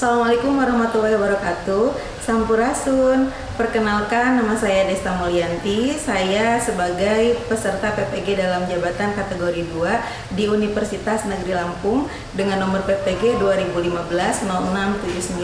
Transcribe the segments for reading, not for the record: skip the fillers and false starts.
Assalamualaikum warahmatullahi wabarakatuh. Sampurasun. Perkenalkan, nama saya Desta Mulyanti. Saya sebagai peserta PPG dalam jabatan kategori 2 di Universitas Negeri Lampung dengan nomor PPG 2015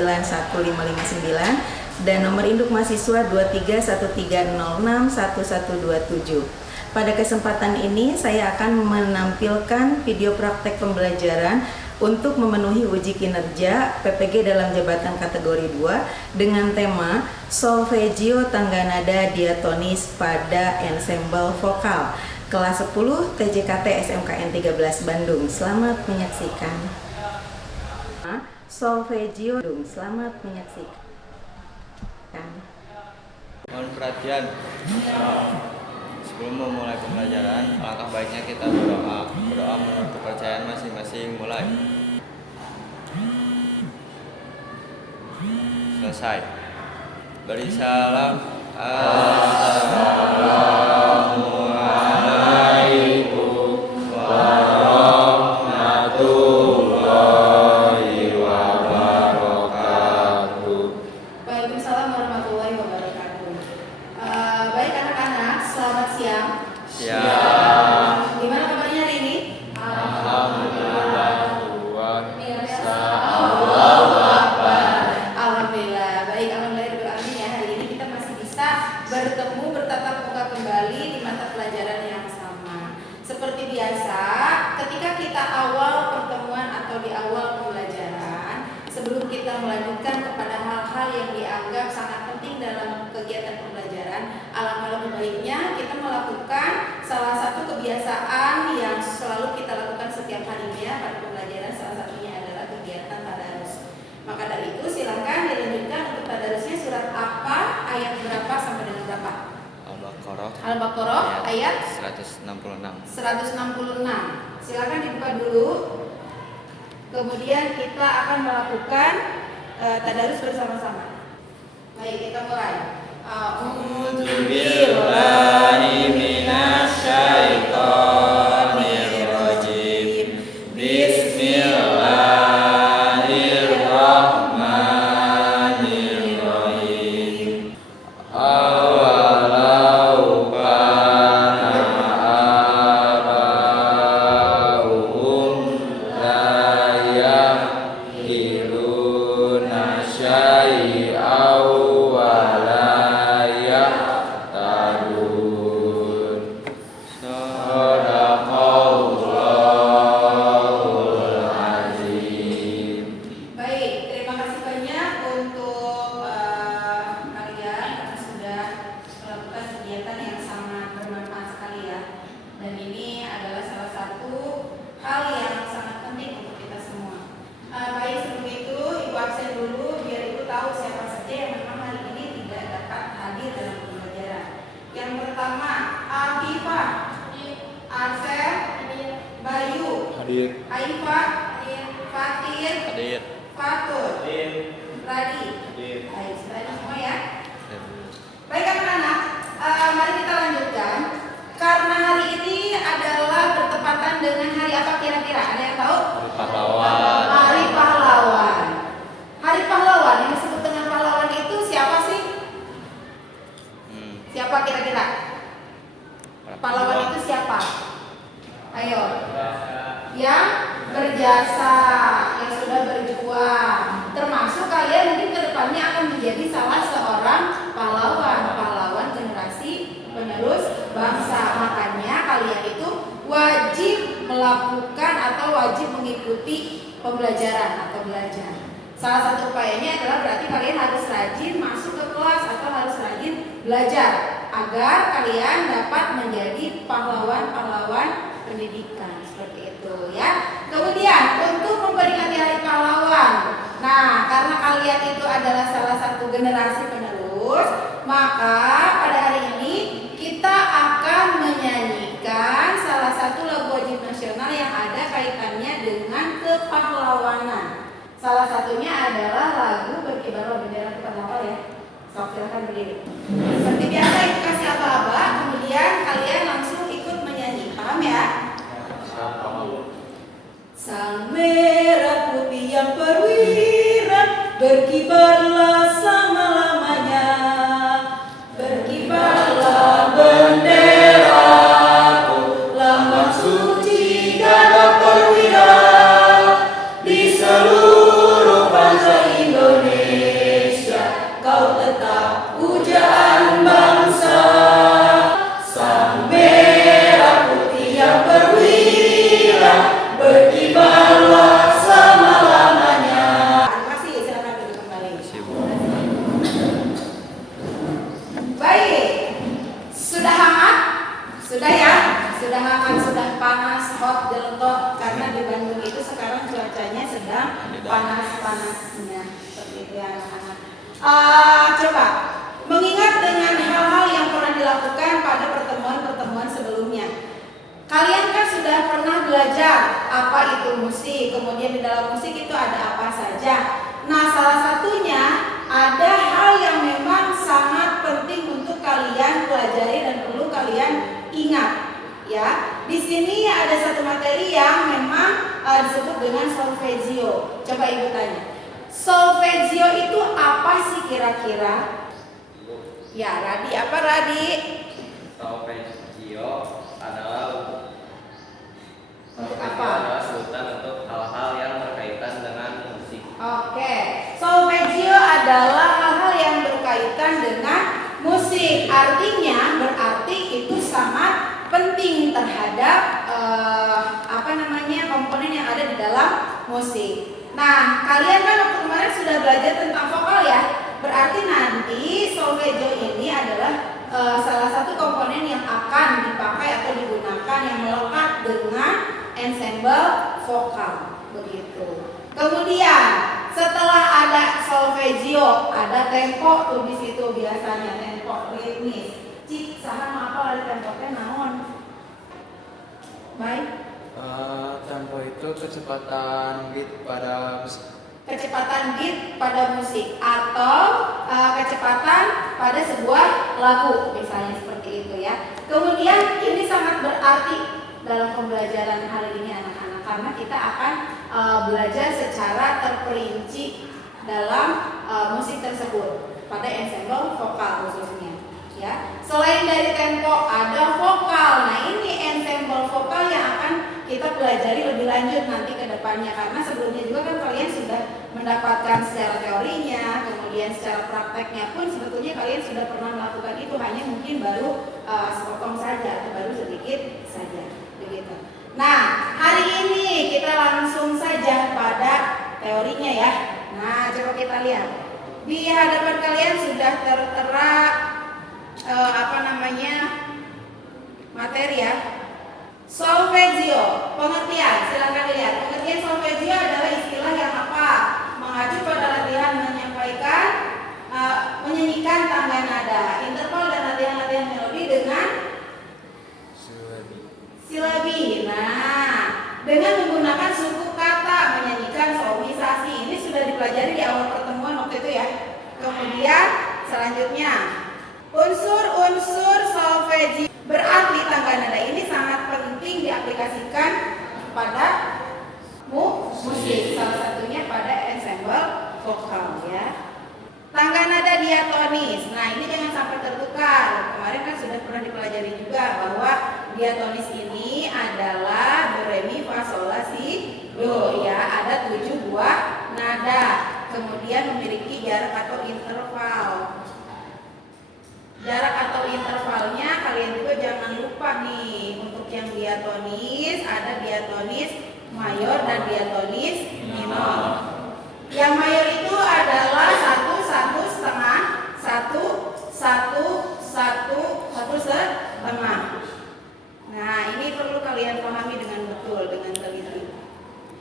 06791559 dan nomor induk mahasiswa 2313061127. Pada kesempatan ini saya akan menampilkan video praktek pembelajaran untuk memenuhi uji kinerja PPG dalam jabatan kategori 2 dengan tema Solfeggio tangga nada diatonis pada ensemble vokal kelas 10 TJKT SMKN 13 Bandung. Selamat menyaksikan. Solfeggio, selamat menyaksikan. Mohon perhatian. Sebelum memulai pembelajaran, alangkah baiknya kita berdoa menurut kepercayaan masing-masing. Mulai. Selesai. Beri salam. Assalamualaikum warahmatullahi wabarakatuh. Waalaikumsalam warahmatullahi wabarakatuh. Baik anak-anak, selamat siang. Siang. Gimana kabarnya hari ini? Alhamdulillah. Alhamdulillah. Baik, alhamdulillah ya. Hari ini kita masih bisa bertemu, bertatap muka kembali di mata pelajaran yang sama. Seperti biasa, ketika kita awal pertemuan atau di awal pembelajaran, sebelum kita melanjutkan kepada hal-hal yang dianggap sangat penting dalam kegiatan pembelajaran, alangkah lebih baiknya kita melakukan salah satu kebiasaan yang selalu kita lakukan setiap harinya pada pembelajaran. Salah satunya adalah kegiatan tadarus. Maka dari itu silakan dilanjutkan untuk tadarusnya surat apa, ayat berapa sampai dengan berapa? Al-Baqarah. Al-Baqarah ayat 166. 166. Silakan dibuka dulu. Kemudian kita akan melakukan tadarus bersama-sama. Baik, kita mulai. A'udzubillahi minasyaitonirrajim. Bismillahirrahmanirrahim. Awalau kana aba'uhum la yaqiluna syai'aw wa la yahtadun. Shadaqallahul azim. Baik, terima kasih banyak untuk kalian karena sudah melakukan kegiatan yang sangat bermanfaat sekali ya. Dan ini adalah salah satu hal yang sangat penting untuk kita semua. Baik, sebelum itu Ibu absen dulu biar Ibu tahu siapa saja yang memang hari ini tidak dapat hadir dalam pembelajaran. Yang pertama, Afifah, Arsel, Bayu, Hadir. Aifah, Fatir, Hadir. Fatur, Radi. Hadir. Baik, sudah semua ya. Baik anak-anak, mari kita lanjutkan. Karena hari ini adalah bertepatan dengan hari apa kira-kira? Ada yang tahu? Pahlawan. Hari Pahlawan. Hari Pahlawan yang disebut dengan pahlawan itu siapa sih? Siapa kira-kira? Pahlawan itu siapa? Ayo. Yang berjasa, yang sudah berjuang. Termasuk kalian mungkin kedepannya akan menjadi salah seorang pahlawan generasi penerus bangsa. Makanya kalian itu wajib melakukan atau wajib mengikuti pembelajaran atau belajar. Salah satu upayanya adalah berarti kalian harus rajin masuk ke kelas atau harus rajin belajar agar kalian dapat menjadi pahlawan-pahlawan pendidikan seperti itu ya. Kemudian untuk memperingati Hari Pahlawan, nah karena kalian itu adalah salah satu generasi penerus, maka pada hari ini kita akan menyanyikan salah satu lagu wajib nasional yang ada kaitannya dengan kepahlawanan. Salah satunya adalah lagu Berkibarlah Bendera Kita Hafal ya. So, silakan berdiri. Seperti biasa Ibu kasih aba-aba, kemudian kalian langsung ikut menyanyi. Paham ya? Sang merah putih yang perwira berkibarlah selama-lamanya, berkibarlah benderaku, lambang suci gagah perwira di seluruh bangsa Indonesia. Kau tetap pujaan bangsa, sang merah putih yang perwira, berkibarlah selama-lamanya. Terima kasih, silakan duduk kembali. Baik, sudah hangat? Sudah ya? Sudah hangat, sudah panas, hot, jelentok. Karena di Bandung itu sekarang cuacanya sedang panas-panasnya. Seperti itu ya anak-anak. Coba mengingat dengan hal-hal yang pernah dilakukan pada pertemuan-pertemuan sebelumnya. Kalian kan sudah pernah belajar apa itu musik, kemudian di dalam musik itu ada apa saja. Nah, salah satunya ada hal yang memang sangat penting untuk kalian pelajari dan perlu kalian ingat. Ya, di sini ada satu materi yang memang disebut dengan solfeggio. Coba ibu tanya, solfeggio itu apa sih kira-kira? Ya, Radi, apa Radi? Solfeggio adalah Untuk apa? adalah sebutan untuk hal-hal yang berkaitan dengan musik. Oke, solfeggio adalah hal-hal yang berkaitan dengan musik. Artinya berarti itu sangat penting terhadap komponen yang ada di dalam musik. Nah, kalian kan waktu kemarin sudah belajar tentang vokal ya. Berarti nanti solfeggio ini adalah salah satu komponen yang akan dipakai atau digunakan yang melekat dengan ensemble vokal, begitu. Kemudian setelah ada solfeggio, ada tempo tuh di situ biasanya tempo ritmis. Cik, saha apa ada tempoknya naon? Baik. Tempo itu kecepatan beat pada musik. Kecepatan beat pada musik atau kecepatan pada sebuah lagu, misalnya seperti itu ya. Kemudian ini sangat berarti dalam pembelajaran hari ini anak-anak, karena kita akan belajar secara terperinci dalam musik tersebut pada ensemble vokal khususnya. Ya, selain dari tempo ada vokal. Nah, ini ensemble vokal yang akan kita pelajari lebih lanjut nanti ke depannya, karena sebelumnya juga kan kalian sudah mendapatkan secara teorinya, kemudian secara prakteknya pun sebetulnya kalian sudah pernah melakukan itu, hanya mungkin baru sepotong saja atau baru sedikit saja, begitu. Nah, hari ini kita langsung saja pada teorinya ya. Nah, coba kita lihat di hadapan kalian sudah tertera materi ya. Solfeggio, pengertian, silakan dilihat. Pengertian solfeggio adalah istilah yang apa? Mengacu pada latihan menyampaikan, menyanyikan tangga nada, interval dan latihan-latihan melodi dengan silabi. Nah, dengan menggunakan suku kata menyanyikan solmisasi. Ini sudah dipelajari di awal pertemuan waktu itu ya. Kemudian selanjutnya unsur-unsur solfeggio, berarti tangga nada ini sangat penting diaplikasikan pada musik, salah satunya pada ensemble vokal ya. Tangga nada diatonis. Nah, ini jangan sampai tertukar. Kemarin kan sudah pernah dipelajari juga bahwa diatonis ini adalah do re mi fa sol la si do ya, ada 7 buah nada. Kemudian memiliki jarak atau interval. Jarak atau intervalnya kalian juga jangan lupa nih. Untuk yang diatonis ada diatonis mayor dan diatonis minor. Yang mayor itu adalah 1 1 setengah, 1 1 1 1 setengah. Nah, ini perlu kalian pahami dengan betul, dengan teliti.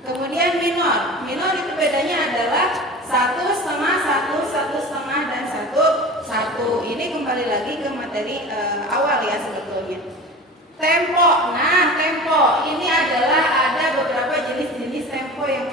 Kemudian minor. Minor itu bedanya adalah 1 setengah, 1 1 setengah dan 1 1. Ini kembali lagi ke materi awal ya sebetulnya. Tempo. Nah, tempo ini adalah ada beberapa jenis-jenis tempo yang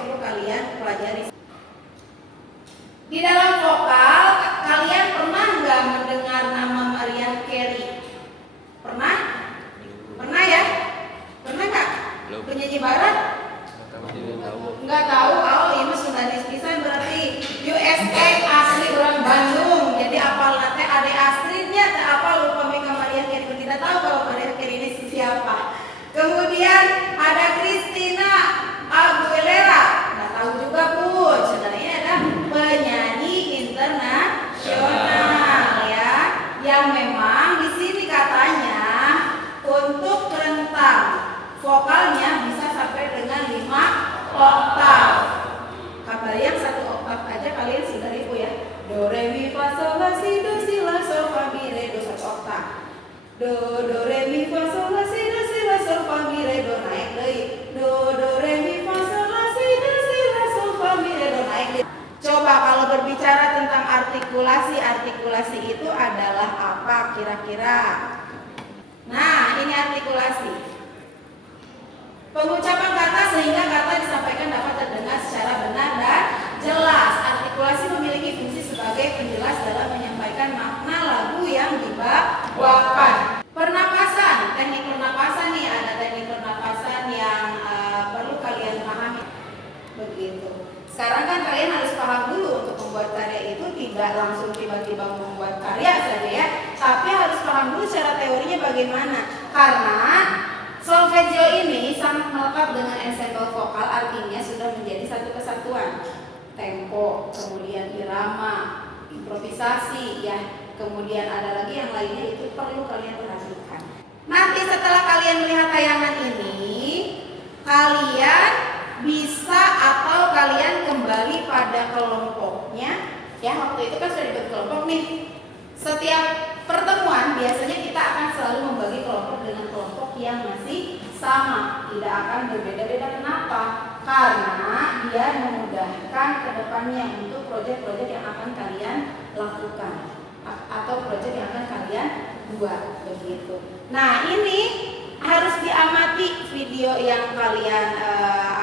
oktav. Kebayang satu oktav aja kalian sudah ribu ya. Do re mi fa sol la si do si la sol fa mi re do satu oktav. Do re mi fa sol la si do si la sol fa mi re do naik deui. Do re mi fa sol la si do si la sol fa mi re do naik deui. Coba kalau berbicara tentang artikulasi, artikulasi itu adalah apa kira-kira? Nah, ini artikulasi. Pengucapan kata sehingga kata disampaikan dapat terdengar secara benar dan jelas. Artikulasi memiliki fungsi sebagai penjelas dalam menyampaikan makna lagu yang dibawakan. Pernapasan, teknik pernapasan nih, ada teknik pernapasan yang perlu kalian pahami. Begitu. Sekarang kan kalian harus paham dulu untuk membuat karya itu tidak langsung tiba-tiba membuat karya saja ya, tapi harus paham dulu secara teorinya bagaimana. Karena solfeggio ini sangat melekat dengan ensemble vokal, artinya sudah menjadi satu kesatuan. Tempo, kemudian irama, improvisasi ya, kemudian ada lagi yang lainnya, itu perlu kalian perhatikan. Nanti setelah kalian melihat tayangan ini, kalian bisa atau kalian kembali pada kelompoknya ya. Waktu itu kan sudah dibuat kelompok nih. Setiap pertemuan biasanya kita akan selalu membagi kelompok dengan kelompok yang masih sama, tidak akan berbeda-beda. Kenapa? Karena dia memudahkan kedepannya untuk proyek-proyek yang akan kalian lakukan atau proyek yang akan kalian buat begitu. Nah, ini harus diamati video yang kalian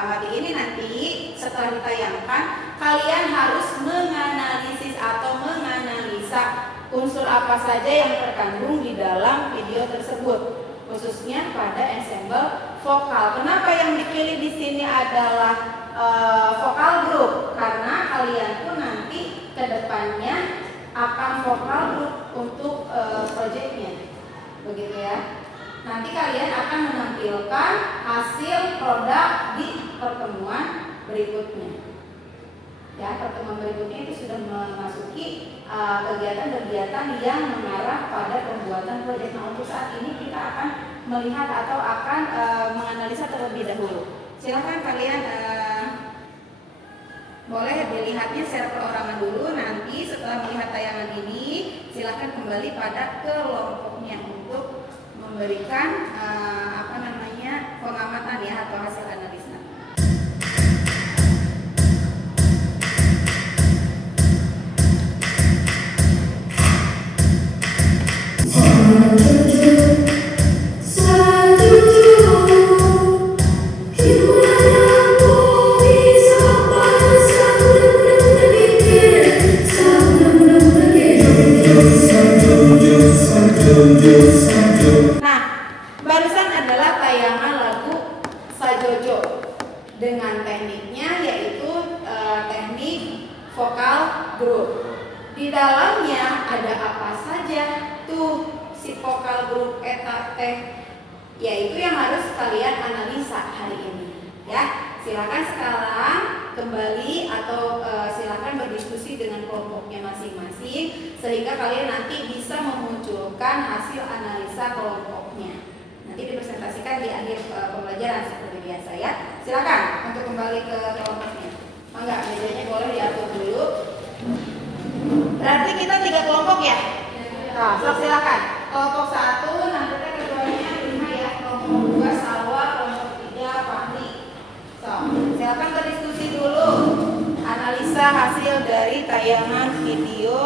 amati ini. Nanti setelah ditayangkan, kalian harus menganalisis atau menganalisa unsur apa saja yang terkandung di dalam video tersebut, khususnya pada ensemble vokal. Kenapa yang dipilih di sini adalah vokal group? Karena kalian pun nanti kedepannya akan vokal group untuk proyeknya, begitu ya. Nanti kalian akan menampilkan hasil produk di pertemuan berikutnya. Ya, pertemuan berikutnya itu sudah memasuki kegiatan-kegiatan yang mengarah pada pembuatan proyek. Nah, untuk saat ini kita akan melihat atau akan menganalisa terlebih dahulu. Silakan kalian boleh dilihatnya secara perorangan dulu. Nanti setelah melihat tayangan ini, silakan kembali pada kelompoknya untuk memberikan pengamatan ya atau hasil analisa. Dengan tekniknya yaitu teknik vokal group. Di dalamnya ada apa saja tuh si vokal group eta teh, yaitu yang harus kalian analisa hari ini ya. Silakan sekarang kembali atau silakan berdiskusi dengan kelompoknya masing-masing sehingga kalian nanti bisa memunculkan hasil analisa kelompoknya. Nanti dipresentasikan di akhir pembelajaran seperti biasa ya. Silakan untuk kembali ke kelompoknya. Enggak, mejanya boleh diatur dulu. Berarti kita 3 kelompok ya? Nah, silakan. Kelompok 1 nanti ketuanya 5 ya. Kelompok 2 Salwa, kelompok 3 Fahri. Silakan berdiskusi dulu. Analisa hasil dari tayangan video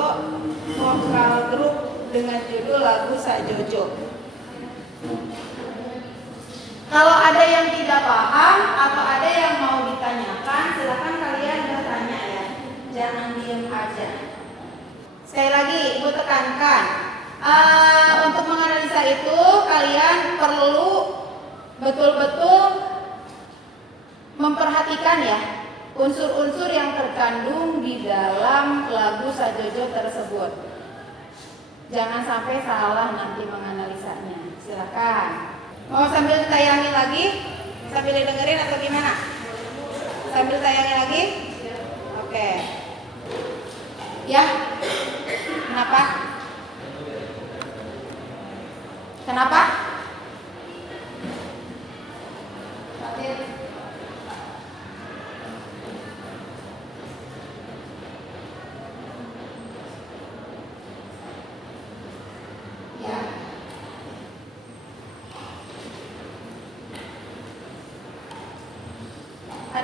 vokal grup dengan judul lagu Sajojo. Kalau ada yang tidak paham atau ada yang mau ditanyakan, silakan kalian bertanya ya. Jangan diem aja. Sekali lagi, Ibu tekankan, untuk menganalisa itu kalian perlu betul-betul memperhatikan ya unsur-unsur yang terkandung di dalam lagu Sajojo tersebut. Jangan sampai salah nanti menganalisanya. Silakan. Mau sambil ditayangi lagi? Sambil dengerin atau gimana? Sambil tayangi lagi? Oke. Ya. Kenapa? Kenapa?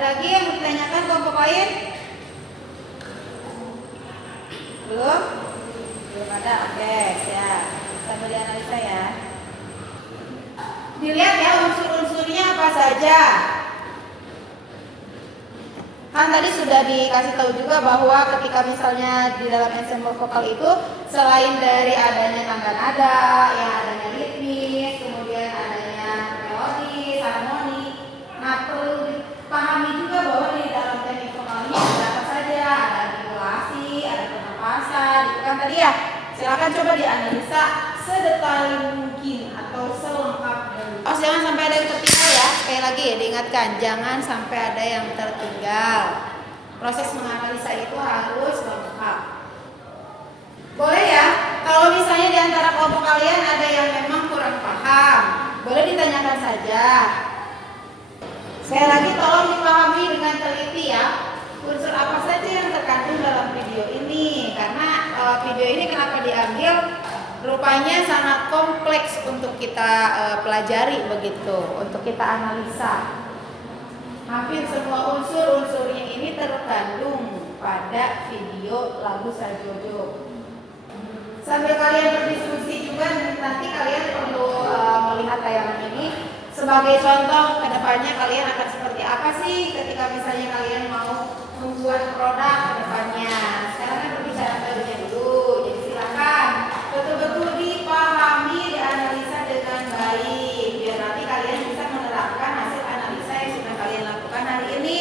Ada lagi yang mau ditanyakan kelompok lain? Belum? Belum ada? Oke, siap. Sambil dianalisa ya. Dilihat ya unsur-unsurnya apa saja. Kan tadi sudah dikasih tahu juga bahwa ketika misalnya di dalam ensemble vokal itu selain dari adanya tangga nada, yang adanya ritmis, kemudian adanya melodi, harmoni. Nah, perlu dipahami juga bahwa di dalam teknik vokalnya ada apa saja, ada artikulasi, ada pernapasan, itu kan tadi ya. Silakan coba dianalisa sedetail mungkin atau selengkap mungkin. Oh, jangan sampai ada yang tertinggal ya. Sekali lagi ya, diingatkan, jangan sampai ada yang tertinggal. Proses menganalisa itu harus lengkap. Boleh ya, kalau misalnya di antara kelompok kalian ada yang memang kurang paham, boleh ditanyakan saja. Sekali lagi tolong dipahami dengan teliti ya, unsur apa saja yang terkandung dalam video ini. Karena video ini kenapa diambil, rupanya sangat kompleks untuk kita pelajari begitu, untuk kita analisa. Hampir semua unsur-unsurnya ini terkandung pada video lagu Sajojo. Sambil kalian berdiskusi juga, nanti kalian perlu melihat tayangan ini sebagai contoh kedepannya kalian akan seperti apa sih ketika misalnya kalian mau membuat produk kedepannya. Sekarang kan berbicara teorinya dulu, jadi silakan betul-betul dipahami, dianalisa dengan baik biar nanti kalian bisa menerapkan hasil analisa yang sudah kalian lakukan hari ini.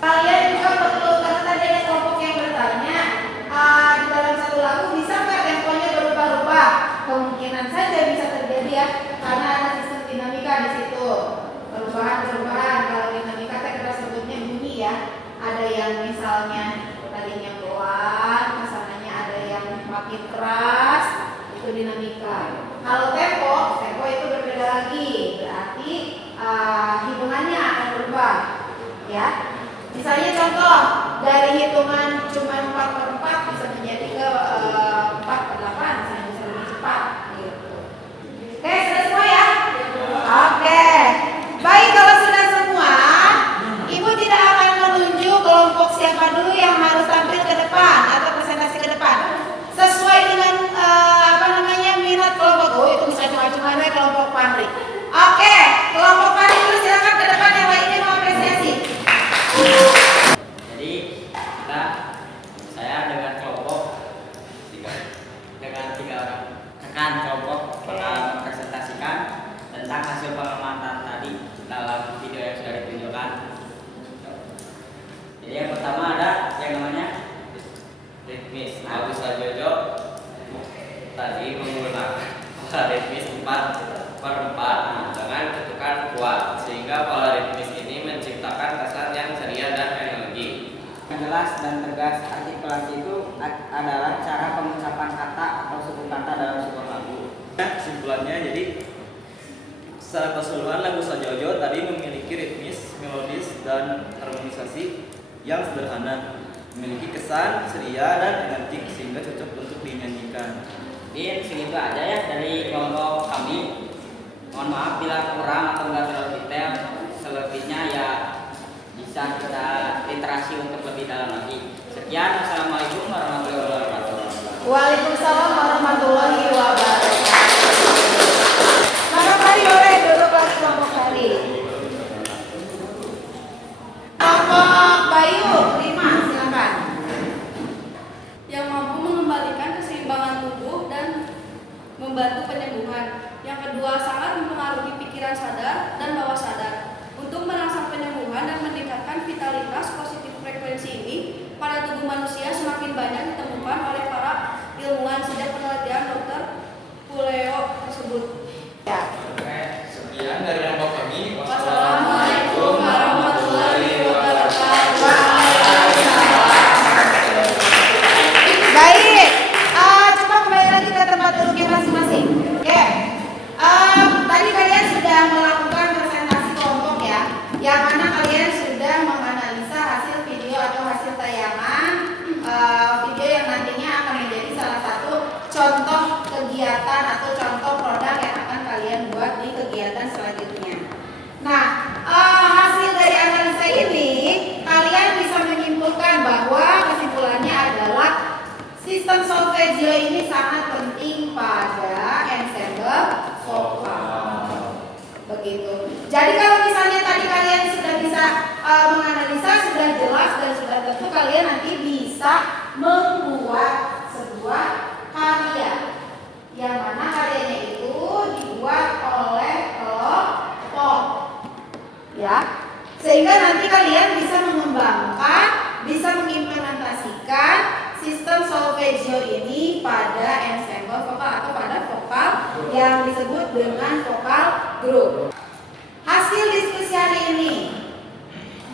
Kalian juga perlu, karena tadi ada kelompok yang bertanya, di dalam satu lagu bisa nggak temponya berubah-ubah? Kemungkinan saja bisa terjadi ya, karena ada sistem dinamika di situ. Perubahan-perubahan, kalau dinamika kita sebutnya bunyi ya. Ada yang misalnya tadinya pelan, kesananya ada yang makin keras, itu dinamika. Kalau tempo itu berbeda lagi, berarti hitungannya akan berubah, ya. Misalnya contoh dari hitungan cuma 4/4 bisa menjadi ke 4/8, misalnya bisa lebih cepat. Gitu. Oke, sudah semua ya? Oke. Baik, kalau sudah semua, Ibu tidak akan menunjuk kelompok siapa dulu yang harus tampil ke depan atau presentasi ke depan. Sesuai dengan minat kelompok. Oh, itu bisa cuma-cuma kelompok Fahri. Oke, kelompok Fahri dulu silakan ke depan, yang lainnya mau apresiasi. Jadi saya dengan kelompok dengan 3 orang rekan kelompok bakal mempresentasikan tentang hasil pengamatan tadi dalam video yang sudah ditunjukkan. Jadi yang pertama ada yang namanya ritmis. Lagu Sajojo tadi menggunakan pola ritmis 4/4 dengan ketukan kuat, sehingga pola ritmis ini menciptakan kesan yang ceria dan energi. Jelas dan tegas. Artikulasi itu adalah cara pengucapan kata atau suku kata dalam sebuah lagu. Kesimpulannya, jadi secara keseluruhan lagu Sajojo tadi memiliki ritmis, melodis, dan harmonisasi yang sederhana, memiliki kesan ceria dan energik sehingga cocok untuk dinyanyikan. Mungkin segitu aja ya dari kelompok kami. Mohon maaf bila kurang atau enggak terlalu detail. Selebihnya ya bisa kita literasi untuk lebih dalam lagi. Sekian, assalamualaikum warahmatullahi wabarakatuh. Waalaikumsalam warahmatullahi wabarakatuh. Maka mari boleh duduk lagi kelompok Fahri. Kelompok Bayu, Rima, silakan. Yang mampu mengembalikan keseimbangan tubuh dan membantu penyembuhan. Yang kedua, sangat mempengaruhi pikiran sadar dan bawah sadar. Untuk merangsang penyembuhan dan meningkatkan vitalitas, positif frekuensi ini pada tubuh manusia semakin banyak ditemukan oleh para ilmuwan. Sejak penelitian Dr. kalian nanti bisa membuat sebuah karya yang mana karyanya itu dibuat oleh kelompok, ya, sehingga nanti kalian bisa mengembangkan, bisa mengimplementasikan sistem solfeggio ini pada ensemble vokal atau pada vokal yang disebut dengan vokal group. Hasil diskusi hari ini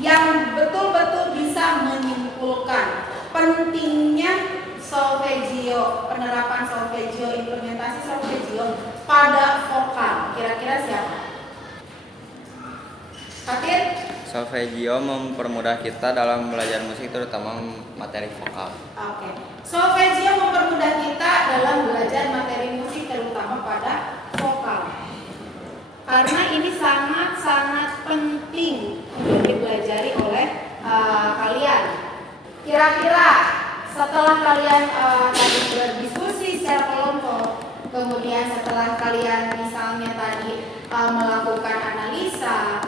yang betul-betul bisa menyimpulkan pentingnya solfeggio, penerapan solfeggio, implementasi solfeggio pada vokal. Kira-kira siapa? Fatir? Solfeggio mempermudah kita dalam belajar musik, terutama materi vokal. Oke. Solfeggio mempermudah kita dalam belajar materi musik, terutama pada vokal. Karena ini sangat-sangat penting untuk dipelajari oleh kalian. Kira-kira setelah kalian tadi berdiskusi secara kelompok, kemudian setelah kalian misalnya tadi melakukan analisa,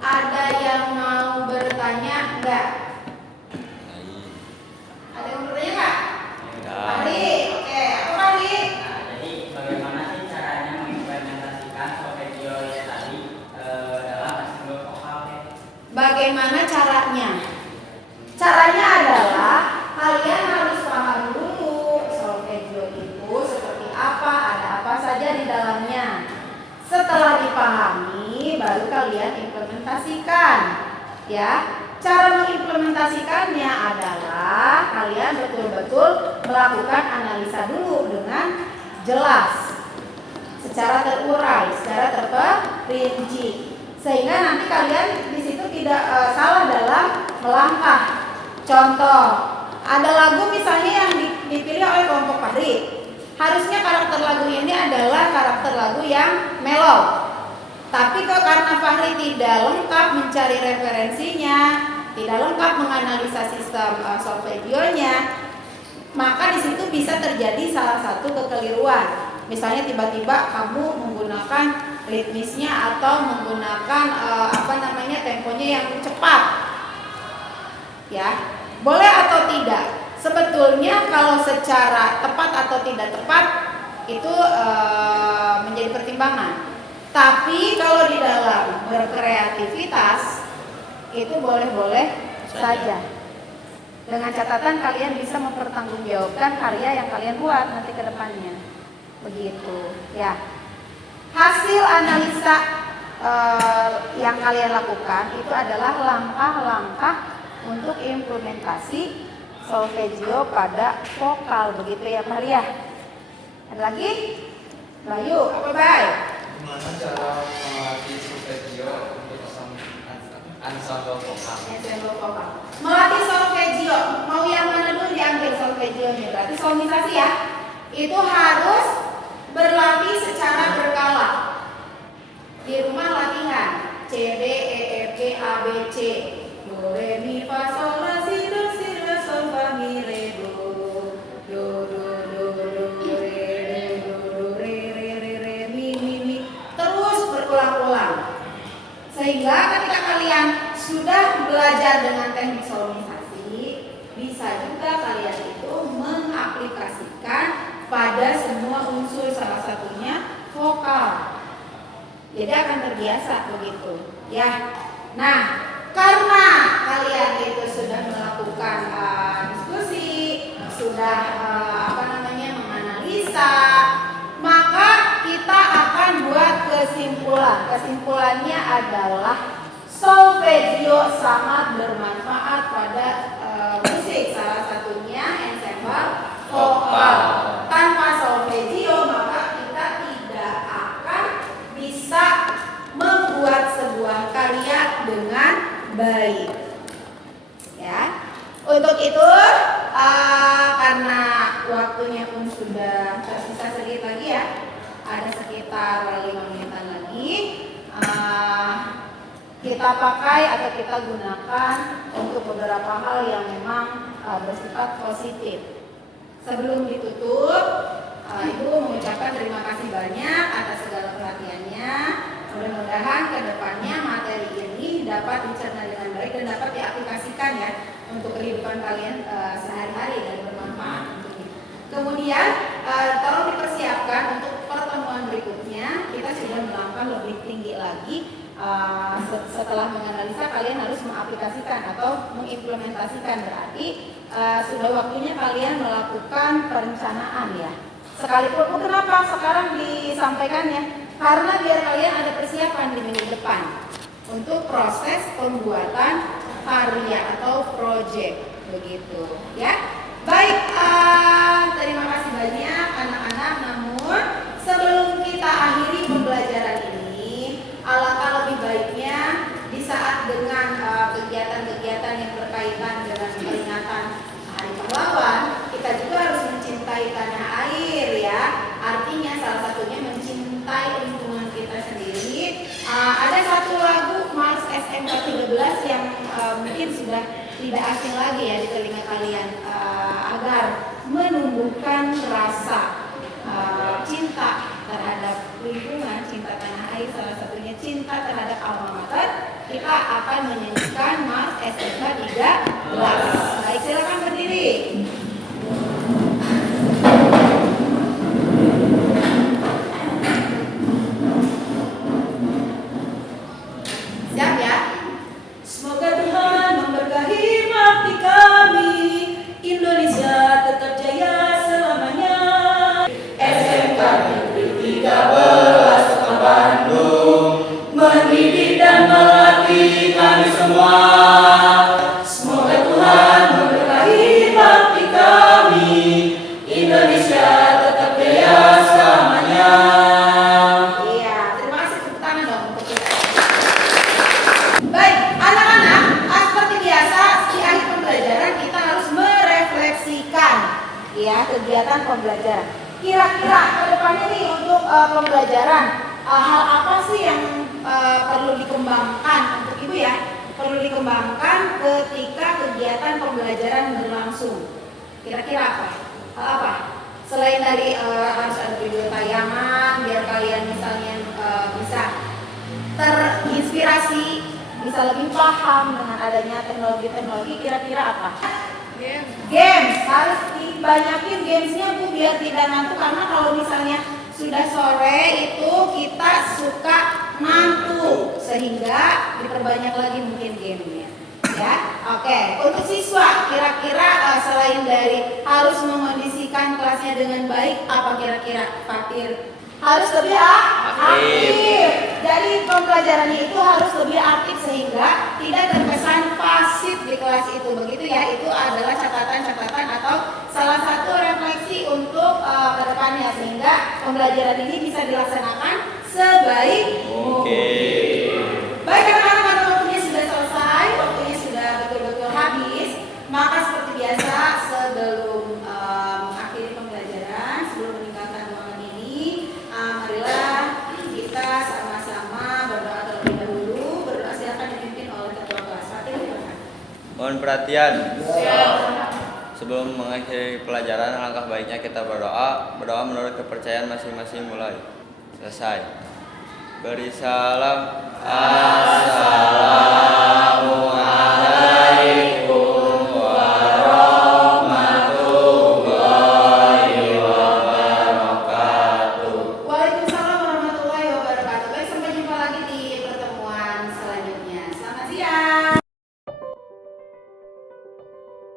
ada yang mau bertanya enggak? Ada yang mau bertanya enggak? Fahri, oke, apa Fahri? Nah, jadi bagaimana sih caranya mengimplementasikan solfeggio yang tadi dalam ensemble vokal? Bagaimana caranya? Caranya adalah kalian harus paham dulu solfeggio itu seperti apa, ada apa saja di dalamnya. Setelah dipahami, baru kalian implementasikan. Ya, cara mengimplementasikannya adalah kalian betul-betul melakukan analisa dulu dengan jelas, secara terurai, secara terperinci, sehingga nanti kalian di situ tidak salah dalam melangkah. Contoh, ada lagu misalnya yang dipilih oleh kelompok Fahri. Harusnya karakter lagu ini adalah karakter lagu yang mellow. Tapi kok karena Fahri tidak lengkap mencari referensinya, tidak lengkap menganalisa sistem solfeggionya, maka di situ bisa terjadi salah satu kekeliruan. Misalnya tiba-tiba kamu menggunakan ritmisnya atau menggunakan temponya yang cepat. Ya, boleh atau tidak? Sebetulnya kalau secara tepat atau tidak tepat itu menjadi pertimbangan. Tapi kalau di dalam berkreativitas itu boleh-boleh saja. Dengan catatan kalian bisa mempertanggungjawabkan karya yang kalian buat nanti ke depannya. Begitu, ya. Hasil analisa yang kalian lakukan itu adalah langkah-langkah untuk implementasi solfeggio pada vokal, begitu ya Maria. Ada lagi? Bayu, apa Bay? Gimana cara melatih solfeggio untuk ensemble vokal? Ensemble vokal. Melatih solfeggio, mau yang mana dulu diambil solfeggionya? Berarti solmisasi ya. Itu harus berlatih secara berkala. Di rumah latihan C, D, E, F, G, A, B, C, Do, Re, Mi, Fa, Sol, La, Si, Do, Si, Re, Sol, Fa, Mi, Re, Do, Do, Do, Do, Do, Re, Do, Re, Re, Mi. Terus berulang-ulang. Sehingga ketika kalian sudah belajar dengan teknik solmisasi, bisa juga kalian itu mengaplikasikan pada semua unsur, salah satunya vokal. Jadi akan terbiasa begitu, ya. Nah, karena kalian itu sudah melakukan diskusi, sudah menganalisa, maka kita akan buat kesimpulan. Kesimpulannya adalah solfeggio sangat bermanfaat pada musik, salah satunya ensemble vokal. Tanpa solfeggio maka kita tidak akan bisa membuat sebuah karya dengan baik. Ya, untuk itu karena waktunya pun sudah tersisa sedikit lagi ya, ada sekitar 5 menitan lagi. Kita pakai atau kita gunakan untuk beberapa hal yang memang bersifat positif. Sebelum ditutup, Ibu mengucapkan terima kasih banyak atas segala perhatiannya. Mudah-mudahan kedepannya materi ini dapat dicerna dengan baik dan dapat diaplikasikan ya untuk kehidupan kehidupan kalian sehari-hari dan bermanfaat tentunya. Kemudian tolong dipersiapkan untuk pertemuan berikutnya, kita sudah melangkah lebih tinggi lagi. Setelah menganalisa, kalian harus mengaplikasikan atau mengimplementasikan, berarti sudah waktunya kalian melakukan perencanaan ya. Sekalipun kenapa sekarang disampaikannya? Karena biar kalian ada persiapan di minggu depan untuk proses pembuatan karya atau project begitu ya. Baik, terima kasih banyak anak-anak. Namun sebelum kita akhiri pembelajaran ini, alangkah lebih baiknya di saat dengan kegiatan-kegiatan yang berkaitan dengan peringatan Hari Pahlawan, kita juga harus mencintai tanah air ya. Artinya salah satunya mencintai lingkungan kita sendiri. Ada satu lagu Mars SMK 13 yang mungkin sudah tidak asing lagi ya di telinga kalian, agar menumbuhkan rasa cinta terhadap lingkungan, cinta tanah air, salah satunya cinta terhadap alma mater. Kita akan menyanyikan Mars SMK 13. Baik, silakan berdiri. Siap ya? Semoga Tuhan memberkahi bakti kami, Indonesia tetap jaya selamanya. SMK Negeri 13 Kota Bandung mendidik dan melatih kami semua. Semoga Tuhan memberkahi bakti kami, Indonesia tetap jaya selamanya. Iya, terima kasih, tepuk tangan dong untuk kita. Baik, anak-anak, seperti biasa di akhir pembelajaran kita harus merefleksikan ya kegiatan pembelajaran. Kira-kira ke depannya nih untuk pembelajaran, hal apa sih yang perlu dikembangkan untuk ibu ya? Perlu dikembangkan ketika kegiatan pembelajaran berlangsung. Kira-kira apa? Hal apa? Selain dari harus ada video tayangan biar kalian misalnya bisa terinspirasi, bisa lebih paham dengan adanya teknologi-teknologi, kira-kira apa? Games, harus dibanyakin gamesnya Bu biar tidak ngantuk, karena kalau misalnya sudah sore itu kita suka ngantuk, sehingga diperbanyak lagi mungkin gamenya ya. Oke, untuk siswa kira-kira selain dari harus mengondisikan kelasnya dengan baik, apa kira-kira Fatir? Harus lebih aktif. Jadi pembelajarannya itu harus lebih aktif sehingga tidak terkesan pasif di kelas itu, begitu ya. Itu adalah catatan-catatan atau salah satu refleksi untuk kedepannya, sehingga pembelajaran ini bisa dilaksanakan sebaik mungkin. Baik anak-anak, karena waktunya sudah selesai, waktunya sudah betul-betul habis, maka seperti biasa sebelum mengakhiri pembelajaran, sebelum meninggalkan ruangan ini, marilah kita sama-sama berdoa terlebih dahulu. Berdoa silakan dipimpin oleh ketua kelas. Fatir, silakan. Mohon perhatian. Sebelum mengakhiri pelajaran, alangkah baiknya kita berdoa. Berdoa menurut kepercayaan masing-masing mulai. Selesai. Beri salam. Assalamualaikum